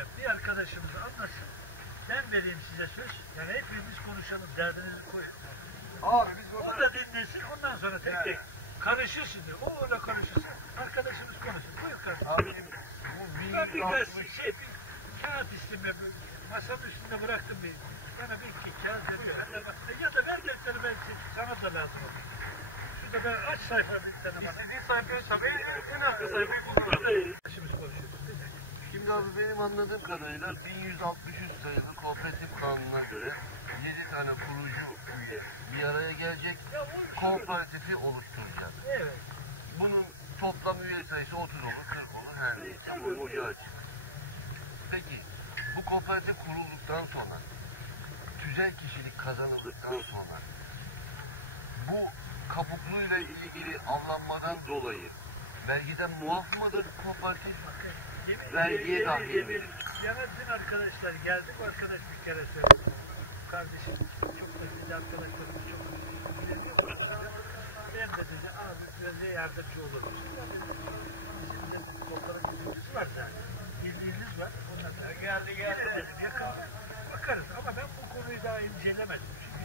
yap. Bir arkadaşımız anlasın. Ben vereyim size söz. Yani hepimiz konuşalım. Derdinizi koyun. Abi biz O burada da dinlesin. Ondan sonra tek tek karışırsın diyor. O öyle karışırsa arkadaşımız konuşur. Buyur kardeşim. abi bu Ben birkaç 1060 şey, bir kağıt böyle masanın üstünde bıraktım bir. Bana bir iki kağıt veriyor. Ya da ver defteri ben sana da lazım olur. Şurada ben aç sayfa bir tane bana. istediğin sayfayı tabii en arka sayfayı bulur. Başımız abi benim anladığım kadarıyla 1163 sayılı kooperatif kanununa göre 7 tane kurucu üye bir araya gelecek. Kooperatifi oluşturacak. Evet. Bunun toplam üye sayısı 30 olur, 40 olur, her neyse bu ucu açık. Peki, bu kooperatif kurulduktan sonra, tüzel kişilik kazanıldıktan sonra, bu kabukluyla ilgili avlanmadan dolayı vergiden muaf mıdır kooperatif? Vergiye dahil edilir. Dün arkadaşlar geldi. Bu arkadaş bir kere söyledi. Kardeşim çok da size arkadaşlarımız çok ilgileniyor. Ben de dedi abi bize yardımcı olur musun? Ben dedim, Bizim de kooperatifimiz var zaten. Bildiğiniz var. Onlar da geldi geldi yakın. Bakarız ama ben bu konuyu daha incelemedim. Çünkü